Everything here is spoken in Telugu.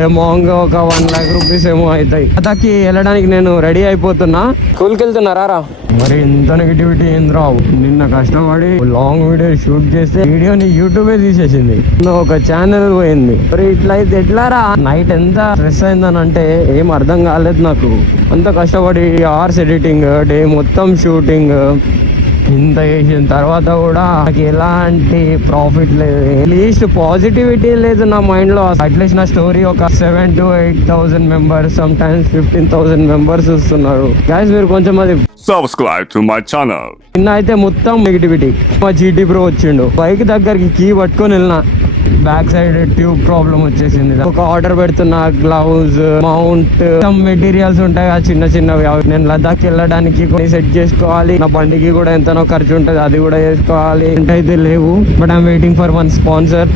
ఏమోంగా ఒక 1 lakh rupees ఏమో అవుతాయి. అతకి వెళ్ళడానికి నేను రెడీ అయిపోతున్నా. స్కూల్కి వెళ్తున్నారా? మరి ఇంత నెగిటివిటీ ఏంద్రా? నిన్న కష్టపడి లాంగ్ వీడియో షూట్ చేస్తే వీడియోని యూట్యూబే తీసేసింది. ఒక ఛానల్ పోయింది. మరి ఇట్లా అయితే ఎట్లారా? నైట్ ఎంత స్ట్రెస్ అయిందని అంటే ఏం అర్థం కాలేదు నాకు. అంత కష్టపడి అవర్స్ ఎడిటింగ్, డే మొత్తం షూటింగ్, ఇంత చేసిన తర్వాత కూడా నాకు ఎలాంటి ప్రాఫిట్ లేదు. అట్లీస్ట్ పాజిటివిటీ లేదు నా మైండ్ లో. అట్లీస్ట్ నా స్టోరీ ఒక 7,000 to 8,000 members, some times 15,000 members చూస్తున్నారు. గైస్ మీరు కొంచెం అది subscribe to my channel. నిన్న అయితే మొత్తం నెగిటివిటీ. మా జీటీ బ్రో వచ్చిండు, బైక్ దగ్గరికి కీ పట్టుకొని వెళ్ళిన, బ్యాక్ సైడ్ ట్యూబ్ ప్రాబ్లం వచ్చేసింది. ఒక ఆర్డర్ పెడుతున్నా, గ్లౌజ్, మౌంట్, మెటీరియల్స్ ఉంటాయి ఆ చిన్న చిన్నవి. నేను లదాఖ్ వెళ్ళడానికి కొన్ని సెట్ చేసుకోవాలి. నా బండికి కూడా ఎంతనో ఖర్చు ఉంటుంది, అది కూడా చేసుకోవాలి. అయితే లేవు. But I'm waiting for one sponsor.